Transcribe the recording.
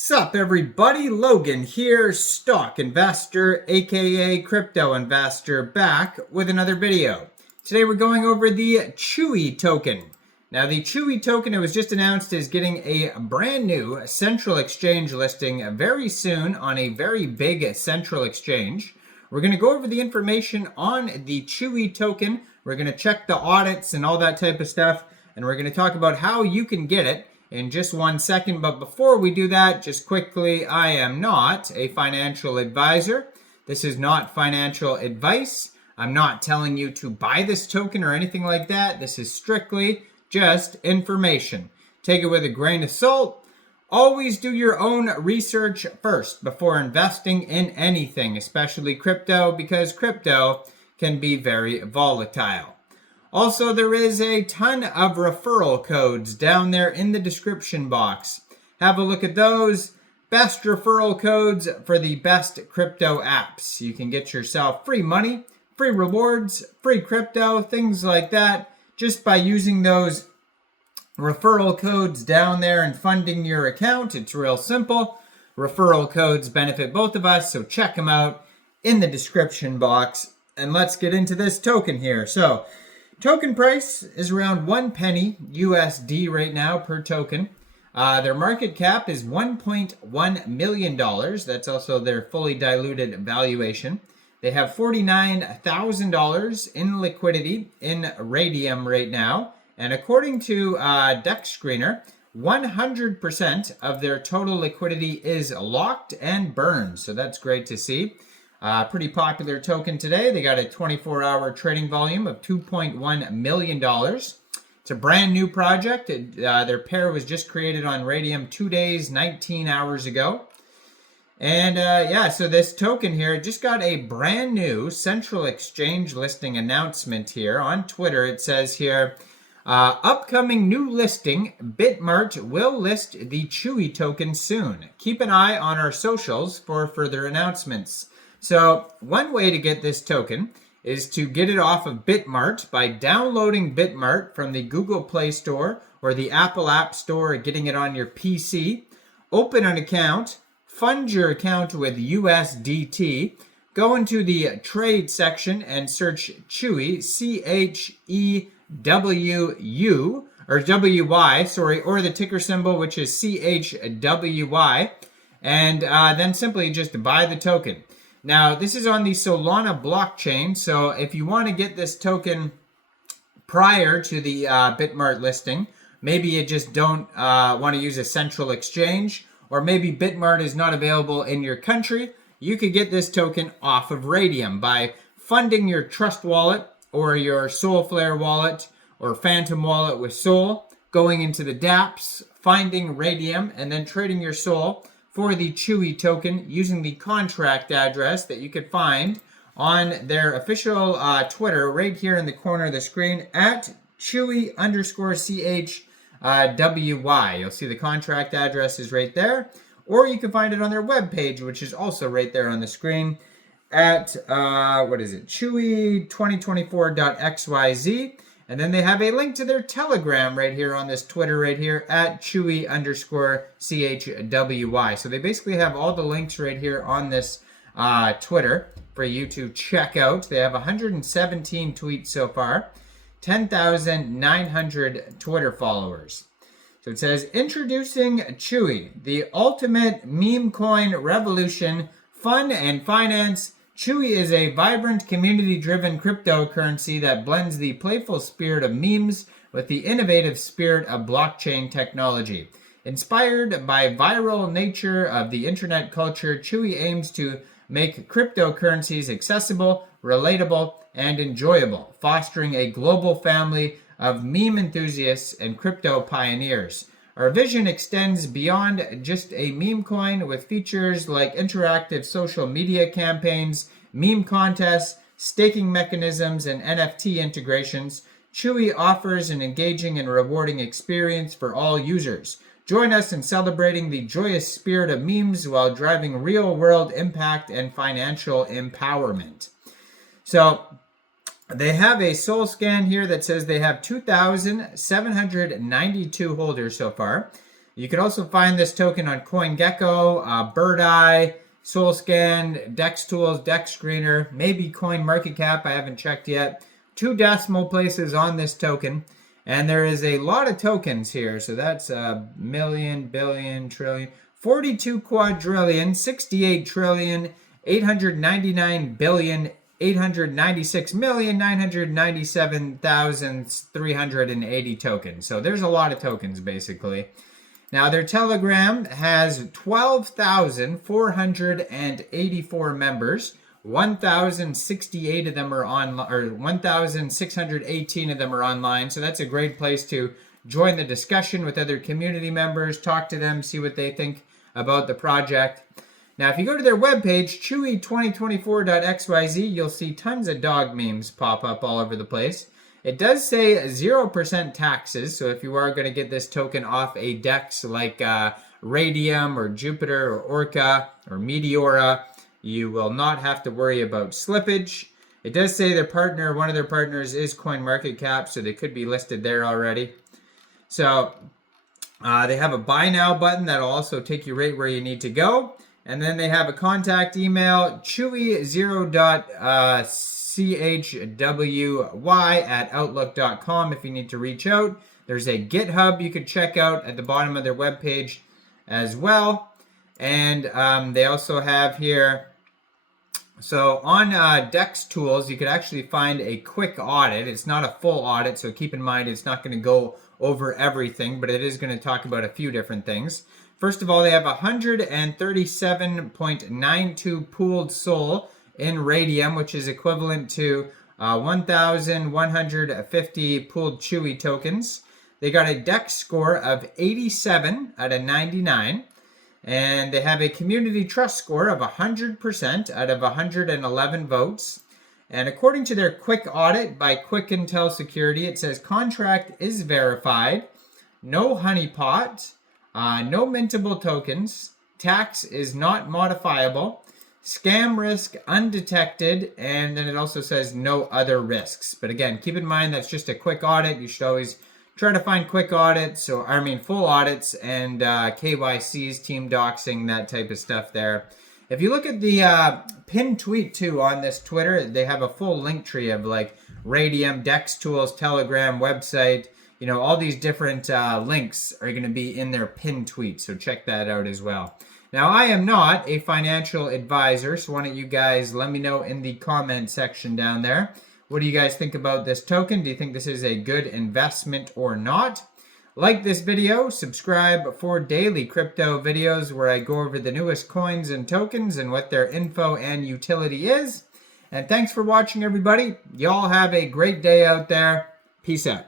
Sup everybody, Logan here, stock investor aka crypto investor, back with another video. Today we're going over the Chewy token. Now the Chewy token, it was just announced, is getting a brand new central exchange listing very soon on a very big central exchange. We're going to go over the information on the Chewy token. We're going to check the audits and all that type of stuff, and we're going to talk about how you can get it in just 1 second. But before we do that, just quickly, I am not a financial advisor. This is not financial advice. I'm not telling you to buy this token or anything like that. This is strictly just information. Take it with a grain of salt. Always do your own research first before investing in anything, especially crypto, because crypto can be very volatile. Also, there is a ton of referral codes down there in the description box. Have a look at those. Best referral codes for the best crypto apps. You can get yourself free money, free rewards, free crypto, things like that, just by using those referral codes down there and funding your account. It's real simple. Referral codes benefit both of us, so check them out in the description box. And let's get into this token here. So, token price is around 1 penny USD right now per token. Their market cap is $1.1 million. That's also their fully diluted valuation. They have $49,000 in liquidity in Raydium right now. And according to Dex Screener, 100% of their total liquidity is locked and burned. So that's great to see. Pretty popular token today. They got a 24-hour trading volume of $2.1 million. It's a brand new project. Their pair was just created on Raydium 2 days, 19 hours ago. And yeah, so this token here just got a brand new central exchange listing announcement here on Twitter. It says here, upcoming new listing, Bitmart will list the Chewy token soon. Keep an eye on our socials for further announcements. So one way to get this token is to get it off of Bitmart by downloading Bitmart from the Google Play Store or the Apple App Store, or getting it on your PC. Open an account, fund your account with USDT, go into the trade section and search Chewy, CHEWU, or WY, sorry, or the ticker symbol, which is CHWY, and then simply just buy the token. Now, this is on the Solana blockchain, so if you want to get this token prior to the Bitmart listing, maybe you just don't want to use a central exchange, or maybe Bitmart is not available in your country, you could get this token off of Raydium by funding your Trust wallet or your Soulflare wallet or Phantom wallet with Sol, going into the dApps, finding Raydium, and then trading your Sol for the Chewy token using the contract address that you could find on their official Twitter right here in the corner of the screen at Chewy_CHWY. You'll see the contract address is right there, or you can find it on their webpage, which is also right there on the screen at, Chewy2024.xyz. And then they have a link to their Telegram right here on this Twitter right here at Chewy_CHWY. So they basically have all the links right here on this Twitter for you to check out. They have 117 tweets so far, 10,900 Twitter followers. So it says, introducing Chewy, the ultimate meme coin revolution, fun and finance. Chewy is a vibrant, community-driven cryptocurrency that blends the playful spirit of memes with the innovative spirit of blockchain technology. Inspired by viral nature of the internet culture, Chewy aims to make cryptocurrencies accessible, relatable, and enjoyable, fostering a global family of meme enthusiasts and crypto pioneers. Our vision extends beyond just a meme coin with features like interactive social media campaigns, meme contests, staking mechanisms, and NFT integrations. Chewy offers an engaging and rewarding experience for all users. Join us in celebrating the joyous spirit of memes while driving real-world impact and financial empowerment. So, they have a Sol scan here that says they have 2,792 holders so far. You can also find this token on CoinGecko, Bird Eye, SoulScan, Dex Tools, Dex Screener, maybe CoinMarketCap. I haven't checked yet. 2 decimal places on this token. And there is a lot of tokens here. So that's a million, billion, trillion, 42 quadrillion, 68 trillion, 899 billion, 896,997,380 tokens. So there's a lot of tokens basically. Now their Telegram has 12,484 members. 1,068 of them are on, or 1,618 of them are online. So that's a great place to join the discussion with other community members, talk to them, see what they think about the project. Now, if you go to their webpage, chewy2024.xyz, you'll see tons of dog memes pop up all over the place. It does say 0% taxes, so if you are going to get this token off a DEX like Raydium or Jupiter or Orca or Meteora, you will not have to worry about slippage. It does say their partner, one of their partners is CoinMarketCap, so they could be listed there already. So they have a buy now button that'll also take you right where you need to go. And then they have a contact email, chewy0.chwy@outlook.com if you need to reach out. There's a GitHub you could check out at the bottom of their webpage as well. And they also have here, so on Dex Tools, you could actually find a quick audit. It's not a full audit, so keep in mind it's not going to go over everything, but it is going to talk about a few different things. First of all, they have 137.92 pooled SOL in Raydium, which is equivalent to 1,150 pooled Chewy tokens. They got a DEX score of 87 out of 99. And they have a community trust score of 100% out of 111 votes. And according to their quick audit by Quick Intel Security, it says contract is verified, no honeypot, no mintable tokens, tax is not modifiable, scam risk undetected, and then it also says no other risks. But again, keep in mind that's just a quick audit. You should always try to find quick audits, or full audits, and KYCs, team doxing, that type of stuff there. If you look at the pinned tweet too on this Twitter, they have a full link tree of like Raydium, Dex Tools, Telegram, website. You know, all these different links are going to be in their pinned tweet, so check that out as well. Now, I am not a financial advisor, so why don't you guys let me know in the comment section down there. What do you guys think about this token? Do you think this is a good investment or not? Like this video, subscribe for daily crypto videos where I go over the newest coins and tokens and what their info and utility is. And thanks for watching, everybody. Y'all have a great day out there. Peace out.